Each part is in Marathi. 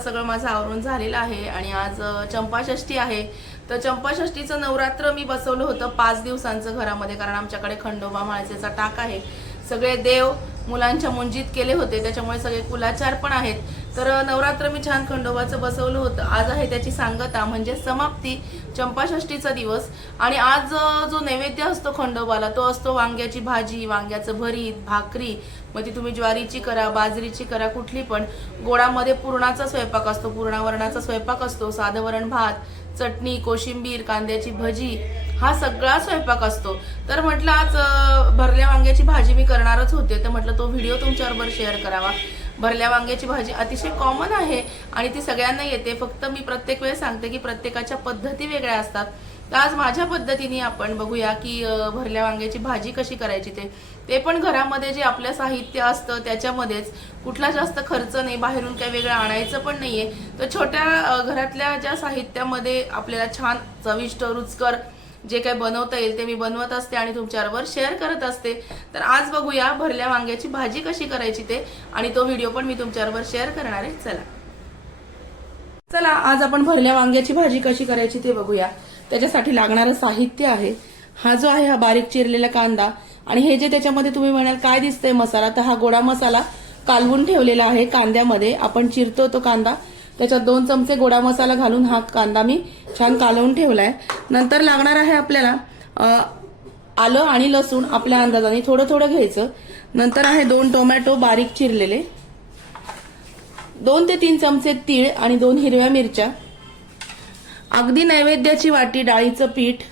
आता सगळं माझं आवरून झालेलं आहे आणि आज चंपाषष्ठी आहे. तर चंपाषष्ठीचं नवरात्र मी बसवलं होतं पाच दिवसांचं घरामध्ये कारण आमच्याकडे खंडोबा माळचेचा टाक आहे. सगळे देव मुलांच्या मुंजीत केले होते त्याच्यामुळे सगळे कुलाचार पण आहेत. तर नवरात्र मी छान खंडोबाचं बसवलं होतं. आज आहे त्याची सांगता म्हणजे समाप्ती चंपाषष्ठीचा दिवस. आणि आज जो नैवेद्य असतो खंडोबाला तो असतो वांग्याची भाजी वांग्याचं भरीत भाकरी. मग ती तुम्ही ज्वारीची करा बाजरीची करा कुठली पण. गोडामध्ये पुरणाचा स्वयंपाक असतो पुरणावरणाचा स्वयंपाक असतो. साधं वरण भात चटणी कोशिंबीर कांद्याची भजी हा सगळा स्वयंपाक असतो. तर म्हटलं आज भरल्या वांग्याची भाजी मी करणारच होते. तर म्हटलं तो व्हिडिओ तुमच्याबरोबर शेअर करावा. भरल्या वांग्याची भाजी अतिशय कॉमन आहे आणि ती सगळ्यांना येते. फक्त मी प्रत्येक वेळेस सांगते की प्रत्येकाच्या पद्धती वेगळ्या असतात. तर आज माझ्या पद्धतीने आपण बघूया की भरल्या वांग्याची भाजी कशी करायची ते. ते पण घरामध्ये जे आपलं साहित्य असतं त्याच्यामध्येच. कुठला जास्त खर्च नाही बाहेरून काही वेगळं आणायचं पण नाहीये. तर छोट्या घरातल्या ज्या साहित्यामध्ये आपल्याला छान चविष्ट रुचकर जे काही बनवता येईल ते मी बनवत असते आणि तुमच्याबरोबर शेअर करत असते. तर आज बघूया भरल्या वांग्याची भाजी कशी करायची ते आणि तो व्हिडिओ पण मी तुमच्याबरोबर शेअर करणार आहे. चला. चला आज आपण भरल्या वांग्याची भाजी कशी करायची ते बघूया. त्याच्यासाठी लागणारं साहित्य आहे. हा जो आहे हा बारीक चिरलेला कांदा आणि हे जे त्याच्यामध्ये तुम्ही म्हणाल काय दिसतंय मसाला तर हा गोडा मसाला कालवून ठेवलेला आहे कांद्यामध्ये. आपण चिरतो तो कांदा. त्याच्यात दोन चमचे गोडा मसाला घालून हा कांदा मी छान कालवून ठेवलाय. नंतर लागणार आहे आपल्याला आलं आणि लसूण आपल्या अंदाजाने थोडं थोडं घ्यायचं. नंतर आहे दोन टोमॅटो बारीक चिरलेले. दोन ते तीन चमचे तीळ आणि दोन हिरव्या मिरच्या. अगदी नैवेद्याची वाटी डाळीचं पीठ.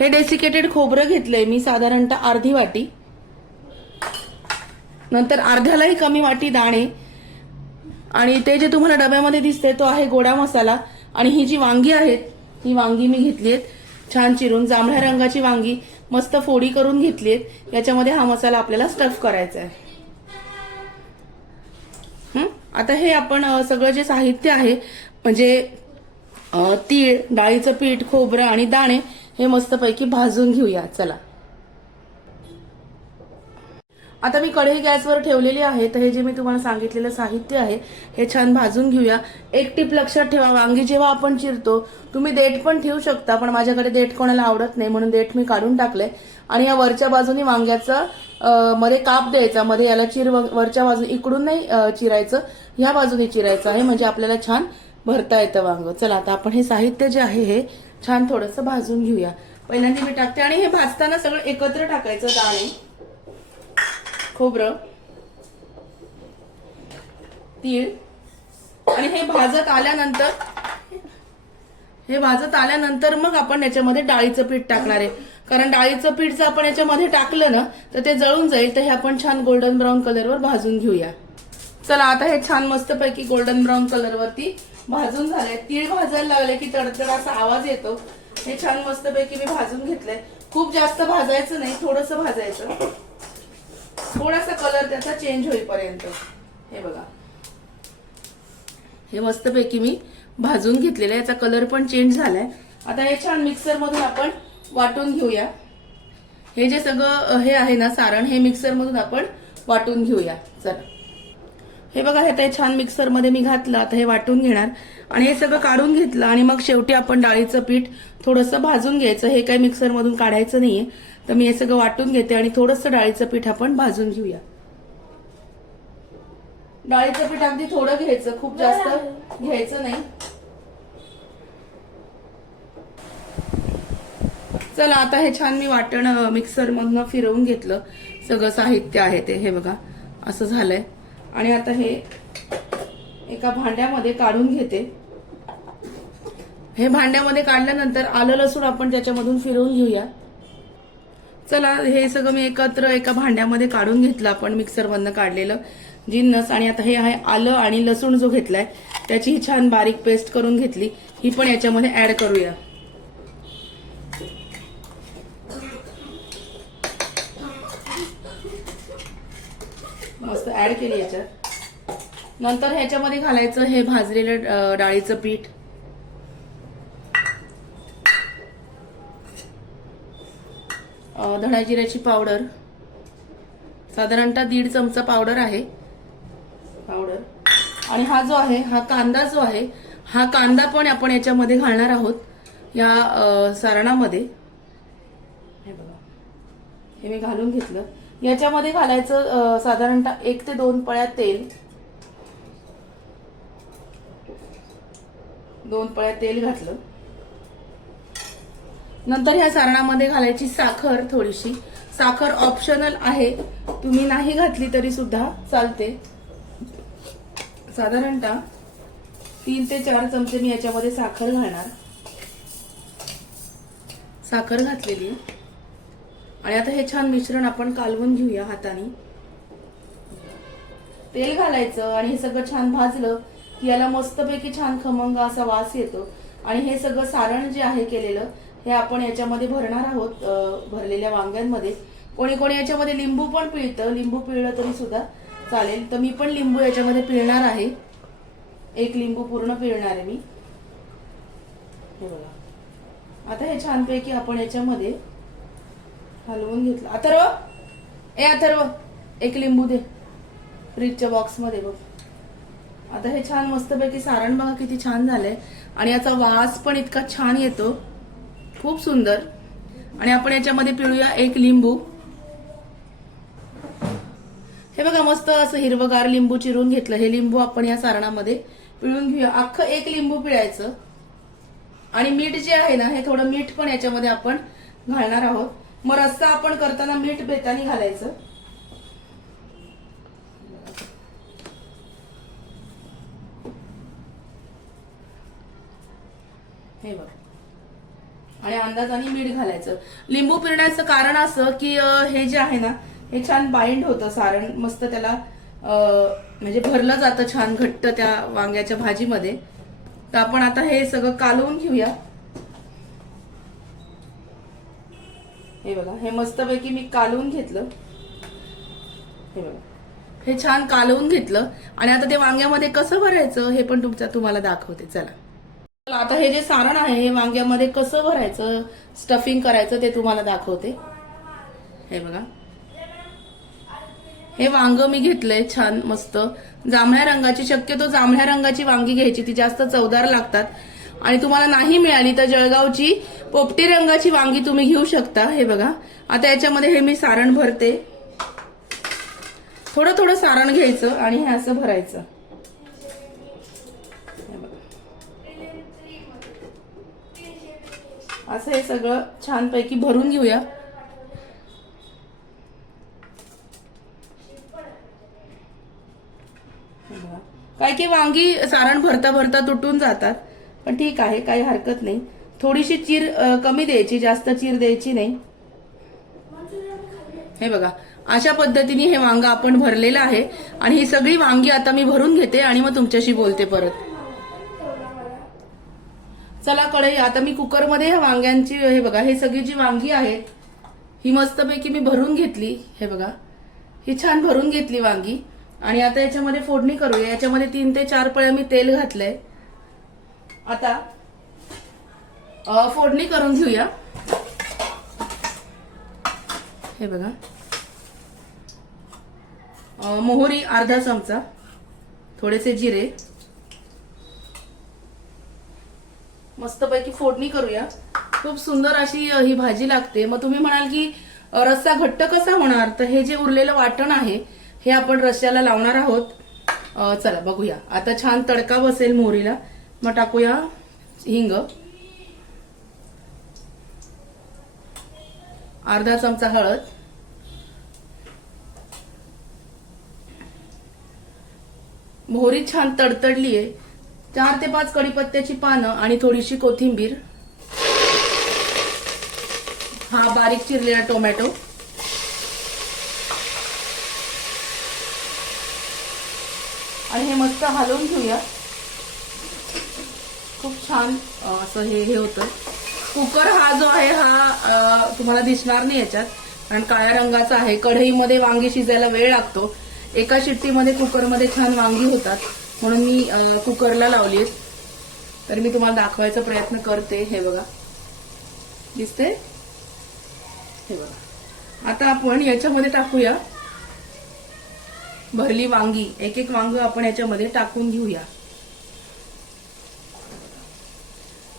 हे डेसिकेटेड खोबरं घेतलंय मी साधारणतः अर्धी वाटी. नंतर अर्ध्यालाही कमी वाटी दाणे. आणि ते जे तुम्हाला डब्यामध्ये दिसते तो आहे गोडा मसाला. आणि ही जी वांगी आहेत ही वांगी मी घेतली आहेत छान चिरून जांभळ्या रंगाची वांगी मस्त फोडी करून घेतली आहेत याच्यामध्ये हा मसाला आपल्याला स्टफ करायचा आहे आता हे आपण सगळं जे साहित्य आहे म्हणजे तीळ डाळीचं पीठ खोबरं आणि दाणे हे मस्तपैकी भाजून घेऊया. चला. आता मी कढई गॅसवर ठेवलेली आहे तर हे जे मी तुम्हाला सांगितलेलं साहित्य आहे हे छान भाजून घेऊया. एक टीप लक्षात ठेवा वांगी जेव्हा आपण चिरतो तुम्ही देठ पण ठेवू शकता पण माझ्याकडे देठ कोणाला आवडत नाही म्हणून देठ मी काढून टाकले आणि या वरच्या बाजूनी वांग्याचा मध्ये काप द्यायचा मध्ये याला चिर वरच्या बाजू इकडून नाही चिरायचं ह्या बाजूने चिरायचं आहे म्हणजे आपल्याला छान भरता येतं वांग. चला आता आपण हे साहित्य जे आहे हे छान थोडंसं भाजून घेऊया. पहिल्यांदा मी टाकते आणि हे भाजताना सगळं एकत्र टाकायचं दाणे. खोबरं तीळ आणि हे भाजत आल्यानंतर हे भाजत आल्यानंतर मग आपण याच्यामध्ये डाळीचं पीठ टाकणार आहे. कारण डाळीचं पीठ जर आपण याच्यामध्ये टाकलं ना तर ते जळून जाईल. तर हे आपण छान गोल्डन ब्राऊन कलरवर भाजून घेऊया. चला आता हे छान मस्तपैकी गोल्डन ब्राऊन कलरवरती भाजून झालंय. तीळ भाजायला लागले की तडतड असा आवाज येतो. हे छान मस्तपैकी मी भाजून घेतलंय. खूप जास्त भाजायचं नाही थोडस भाजायचं. थोडासा कलर त्याचा चेंज होईपर्यंत. हे बघा. हे मस्तपैकी मी भाजून घेतलेलं याचा कलर पण चेंज झालाय. आता हे छान मिक्सर मधून आपण वाटून घेऊया. हे जे सगळं हे आहे ना सारण हे मिक्सर मधून आपण वाटून घेऊया. चला. हे बघा हे ते छान मिक्सरमध्ये मी घातलं. आता हे वाटून घेणार. आणि हे सगळं काढून घेतलं. आणि मग शेवटी आपण डाळीचं पीठ थोडंसं भाजून घ्यायचं. हे काही मिक्सर मधून काढायचं नाहीये. तर मी हे सगळं वाटून घेते आणि थोडंसं डाळीचं पीठ आपण भाजून घेऊया. डाळीचं पीठ अगदी थोडं घ्यायचं खूप जास्त घ्यायचं नाही. चला आता हे छान मी वाटण मिक्सर मधनं फिरवून घेतलं. सगळं साहित्य आहे ते हे बघा असं झालंय. आणि आता हे एका भांड्यामध्ये काढून घेते. हे भांड्यामध्ये काढल्यानंतर आलं लसूण आपण त्याच्यामधून फिरवून घेऊया. चला हे सगळं मी एकत्र एका भांड्यामध्ये काढून घेतलं आपण मिक्सरमधनं काढलेलं. जिन्नस आणि आता हे आहे आलं आणि लसूण जो घेतलाय त्याची ही छान बारीक पेस्ट करून घेतली. ही पण याच्यामध्ये ऍड करूया. मस्त ऍड केली याच्यात. नंतर ह्याच्यामध्ये घालायचं हे भाजलेलं डाळीचं पीठ. धणा जिऱ्याची पावडर. साधारणतः दीड चमचा पावडर आहे. पावडर. आणि हा जो आहे हा कांदा जो आहे हा कांदा पण आपण याच्यामध्ये घालणार आहोत या सारणामध्ये. हे बघा. हे मी घालून घेतलं. याच्यामध्ये घालायचं साधारणतः एक ते दोन पळ्या तेल. दोन पळ्या तेल घातलं. नंतर ह्या सारणामध्ये घालायची साखर थोडीशी. साखर ऑप्शनल आहे. तुम्ही नाही घातली तरी सुद्धा चालते. साधारणतः तीन ते चार चमचे मी याच्यामध्ये साखर घालणार. साखर घातलेली आणि आता हे छान मिश्रण आपण कालवून घेऊया हाताने. तेल घालायचं आणि हे सगळं छान भाजलं की याला मस्तपैकी छान खमंग असा वास येतो. आणि हे सगळं सारण जे आहे केलेलं हे आपण याच्यामध्ये भरणार आहोत भरलेल्या वांग्यांमध्ये. कोणी कोणी याच्यामध्ये लिंबू पण पिळतं लिंबू पिळलं तरी सुद्धा चालेल. तर मी पण लिंबू याच्यामध्ये पिळणार आहे. एक लिंबू पूर्ण पिळणार आहे मी. हे बघा. आता हे छानपैकी आपण याच्यामध्ये हलवून घेतलं. अथर्व! ए अथर्व! एक लिंबू दे. फ्रीजच्या बॉक्समध्ये बघ. आता हे छान मस्तपैकी सारण बघा किती छान झालंय. आणि याचा वास पण इतका छान येतो. खूप सुंदर. आणि आपण याच्यामध्ये पिळूया एक लिंबू. हे बघा मस्त असं हिरवगार लिंबू चिरून घेतलं. हे लिंबू आपण या सारणामध्ये पिळून घेऊया. अख्खं एक लिंबू पिळायचं. आणि मीठ जे आहे ना हे थोडं मीठ पण याच्यामध्ये आपण घालणार आहोत. मग रस्सा आपण करताना मीठ बेतानी घालायचं. हे बघा. आणि अंदाजाने मीठ घालायचं. लिंबू पिरण्याचं कारण असं की हे जे आहे ना हे छान बाइंड होतं सारण. मस्त त्याला म्हणजे भरलं जातं छान घट्ट त्या वांग्याच्या भाजीमध्ये. तर आपण आता हे सगळं कालवून घेऊया. हे बघा हे मस्तपैकी मी कालवून घेतलं. हे बघा. हे छान कालवून घेतलं. आणि आता ते वांग्यामध्ये कसं भरायचं हे पण तुमच्या तुम्हाला दाखवते. चला, आता हे जे सारण आहे हे वांग्यामध्ये कसं भरायचं? स्टफिंग करायचं ते तुम्हाला दाखवते. हे बघा. हे वांग मी घेतलंय छान मस्त. जांभळ्या रंगाची शक्यतो जांभळ्या रंगाची वांगी घ्यायची ती जास्त चवदार लागतात. आणि तुम्हाला नाही मिळाली तर जळगावची पोपटी रंगाची वांगी तुम्ही घेऊ शकता. हे बघा. आता याच्यामध्ये हे मी सारण भरते. थोडं थोडं सारण घ्यायचं आणि हे असं भरायचं. असं हे सगळं छानपैकी भरून घेऊया. काय की वांगी सारण भरता भरता तुटून जातात पण ठीक आहे काही हरकत नाही. थोडीशी चीर कमी द्यायची जास्त चीर द्यायची नाही. हे बघा अशा पद्धतीने हे वांग आपण भरलेलं आहे. आणि ही सगळी वांगी आता मी भरून घेते आणि मग तुमच्याशी बोलते परत. चला कढई आता मी कुकरमध्ये ह्या वांग्यांची हे बघा हे सगळी जी वांगी आहेत ही मस्तपैकी मी भरून घेतली हे बघा. ही छान भरून घेतली वांगी. आणि आता याच्यामध्ये फोडणी करूया. याच्यामध्ये तीन ते चार पळ्या मी तेल घातलंय. आता फोडणी करून घेऊया. हे बघा. मोहरी अर्धा चमचा थोडेसे जिरे. मस्तपैकी फोडणी करूया. खूप सुंदर अशी ही भाजी लागते. मग तुम्ही म्हणाल की रस्सा घट्ट कसा होणार? तर हे जे उरलेलं वाटण आहे हे आपण रश्याला लावणार आहोत. चला बघूया. आता छान तडका बसेल मोहरीला. मग टाकूया हिंग. अर्धा चमचा हळद. मोहरी छान तडतडली आहे चार ते पाच कडीपत्त्याची पानं आणि थोडीशी कोथिंबीर. हा बारीक चिरलेला टोमॅटो. आणि हे मस्त हलवून घेऊया. खूप छान असं हे हे होतं. कुकर हा जो आहे हा तुम्हाला दिसणार नाही याच्यात. कारण काळ्या रंगाचा आहे. कढईमध्ये वांगी शिजायला वेळ लागतो. एका शिट्टीमध्ये कुकरमध्ये छान वांगी होतात. म्हणून मी कुकरला लावली तर मी तुम्हाला दाखवायचा प्रयत्न करते. हे बघा. दिसते हे बघा. आता आपण याच्यामध्ये टाकूया. भरली वांगी. एक एक वांग आपण याच्यामध्ये टाकून घेऊया.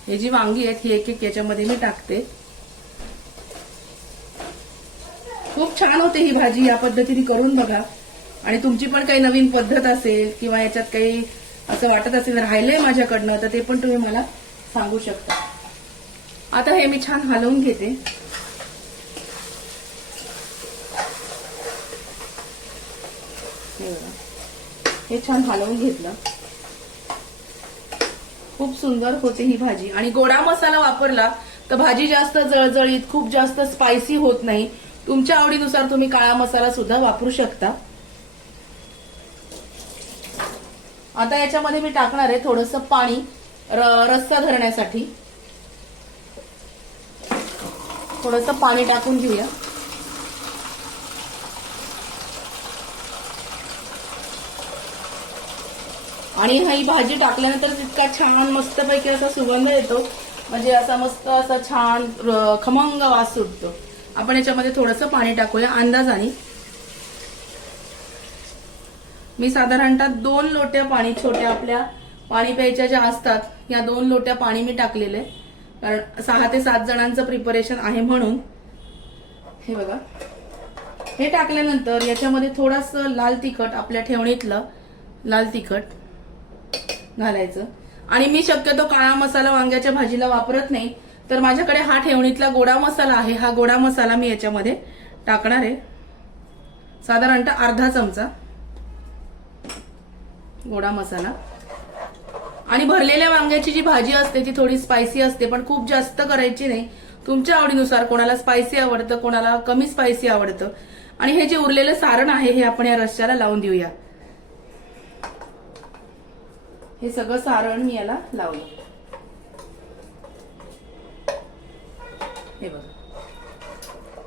हे जी वांगी आहेत ही एक एक याच्यामध्ये मी टाकते. खूप छान होते ही भाजी. या पद्धतीने करून बघा. आणि तुमची पण काही नवीन पद्धत असेल किंवा याच्यात काही असं वाटत असेल राहिलंय माझ्याकडनं तर ते पण तुम्ही मला सांगू शकता. आता हे मी छान हलवून घेते. हे छान हलवून घेतलं. खूप सुंदर होते ही भाजी. आणि गोडा मसाला वापरला तर भाजी जास्त जळजळीत खूप जास्त स्पायसी होत नाही. तुमच्या आवडीनुसार तुम्ही काळा मसाला सुद्धा वापरू शकता. आता याच्यामध्ये मी टाकणार आहे थोडस पाणी रस्सा धरण्यासाठी. थोडस पाणी टाकून घेऊया. आणि ही भाजी टाकल्यानंतर इतका छान मस्तपैकी असा सुगंध येतो. म्हणजे असा मस्त असा छान खमंग वास सुटतो. आपण याच्यामध्ये थोडंसं पाणी टाकूया अंदाजाने. मी साधारणतः दोन लोट्या पाणी छोट्या आपल्या पाणी प्यायच्या ज्या असतात या दोन लोट्या पाणी मी टाकलेले कारण सहा ते सात जणांचं प्रिपरेशन आहे म्हणून. हे बघा. हे टाकल्यानंतर याच्यामध्ये थोडस लाल तिखट आपल्या ठेवणीतलं लाल तिखट घालायचं. आणि मी शक्यतो काळा मसाला वांग्याच्या भाजीला वापरत नाही तर माझ्याकडे हा ठेवणीतला गोडा मसाला आहे. हा गोडा मसाला मी याच्यामध्ये टाकणार आहे. साधारणतः अर्धा चमचा. गोडा मसाला. आणि भरलेल्या वांग्याची जी भाजी असते ती थोडी स्पायसी असते पण खूप जास्त करायची नाही. तुमच्या आवडीनुसार कोणाला स्पायसी आवडतं कोणाला कमी स्पायसी आवडतं. आणि हे जे उरलेलं सारण आहे हे आपण या रश्याला लावून देऊया. हे सगळं सारण मी याला लावलं. हे बघा.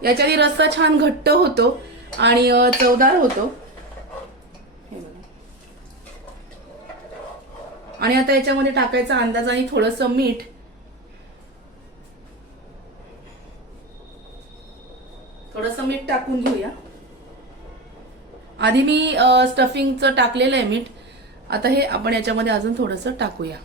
याच्याने रस्सा छान घट्ट होतो आणि चवदार होतो हे बघा आणि आता याच्यामध्ये टाकायचा अंदाज आणि थोडस मीठ. थोडस मीठ टाकून घेऊया. आधी मी स्टफिंगचं टाकलेलं आहे मीठ. आता हे आपण याच्यामध्ये अजून थोडस टाकूया.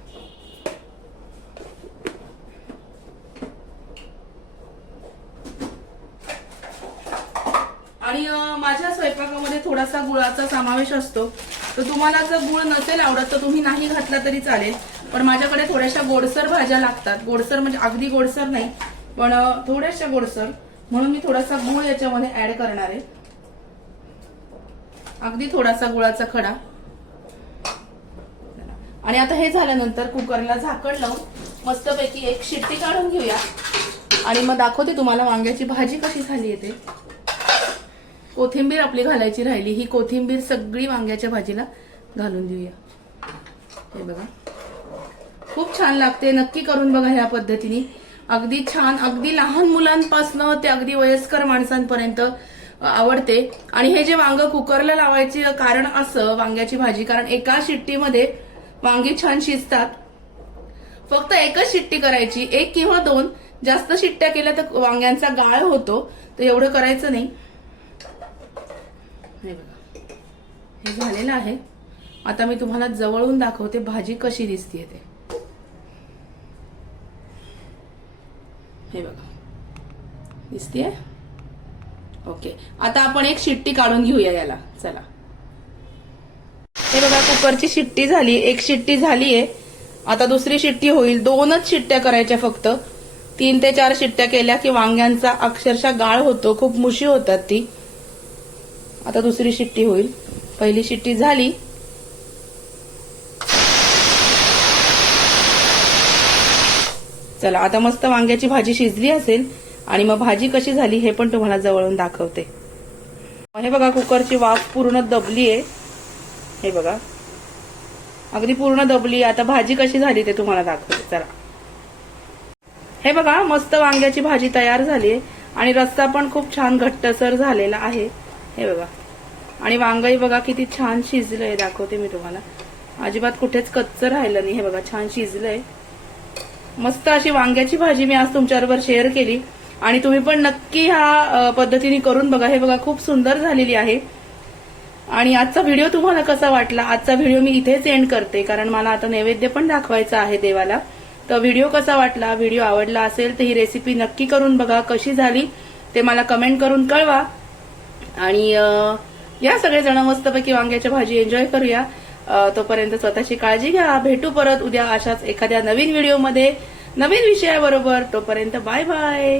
आणि माझ्या स्वयंपाकामध्ये थोडासा गुळाचा समावेश असतो. तर तुम्हाला जर गुळ नसेल आवडत तर तुम्ही नाही घातला तरी चालेल. पण माझ्याकडे थोड्याशा गोडसर भाज्या लागतात. गोडसर म्हणजे अगदी गोडसर नाही पण थोड्याशा गोडसर. म्हणून मी थोडासा गुळ याच्यामध्ये ऍड करणार आहे. अगदी थोडासा गुळाचा खडा. आणि आता हे झाल्यानंतर कुकरला झाकण लावून मस्तपैकी एक शिट्टी काढून घेऊया. आणि मग दाखवते तुम्हाला वांग्याची भाजी कशी झाली येते कोथिंबीर आपली घालायची राहिली ही कोथिंबीर सगळी वांग्याच्या भाजीला घालून देऊया. हे बघा. खूप छान लागते नक्की करून बघा ह्या पद्धतीने. अगदी छान अगदी लहान मुलांपासनं ते अगदी वयस्कर माणसांपर्यंत आवडते. आणि हे जे वांग कुकरला लावायचे कारण असं वांग्याची भाजी कारण एका शिट्टीमध्ये वांगी छान शिजतात. फक्त एकच शिट्टी करायची एक किंवा दोन. जास्त शिट्ट्या केल्या तर वांग्यांचा गाळ होतो तर एवढं करायचं नाही हे बघा हे झालेलं आहे. आता मी तुम्हाला जवळून दाखवते भाजी कशी दिसतीये ते. हे बघा. दिसतीये? ओके. आता आपण एक शिट्टी काढून घेऊया याला. चला. हे बघा कुकरची शिट्टी झाली. एक शिट्टी झालीये. आता दुसरी शिट्टी होईल. दोनच शिट्ट्या करायच्या फक्त. तीन ते चार शिट्ट्या केल्या की वांग्यांचा अक्षरशः गाळ होतो. खूप मुशी होतात ती. आता दुसरी शिट्टी होईल. पहिली शिट्टी झाली. चला आता मस्त वांग्याची भाजी शिजली असेल आणि मग भाजी कशी झाली हे पण तुम्हाला जवळून दाखवते. हे बघा कुकरची वाफ पूर्ण दबली आहे. हे बघा. अगदी पूर्ण दबली आता भाजी कशी झाली ते तुम्हाला दाखवते. चला. हे बघा मस्त वांग्याची भाजी तयार झाली आहे आणि रस्ता पण खूप छान घट्टसर झालेला आहे. हे बघा. आणि वांगही बघा किती छान शिजलंय दाखवते मी तुम्हाला. अजिबात कुठेच कच्चं राहिलं नाही हे बघा छान शिजलंय. मस्त अशी वांग्याची भाजी मी आज तुमच्याबरोबर शेअर केली. आणि तुम्ही पण नक्की ह्या पद्धतीने करून बघा. हे बघा खूप सुंदर झालेली आहे. आणि आजचा व्हिडिओ तुम्हाला कसा वाटला? आजचा व्हिडिओ मी इथेच एंड करते कारण मला आता नैवेद्य पण दाखवायचा आहे देवाला. तर व्हिडिओ कसा वाटला? व्हिडिओ आवडला असेल तर ही रेसिपी नक्की करून बघा कशी झाली ते मला कमेंट करून कळवा. आणि या सगळेजण मस्तपैकी वांग्याची भाजी एन्जॉय करूया. तोपर्यंत स्वतःची काळजी घ्या. भेटू परत उद्या अशाच एखाद्या नवीन व्हिडिओमध्ये नवीन विषयाबरोबर. तोपर्यंत बाय बाय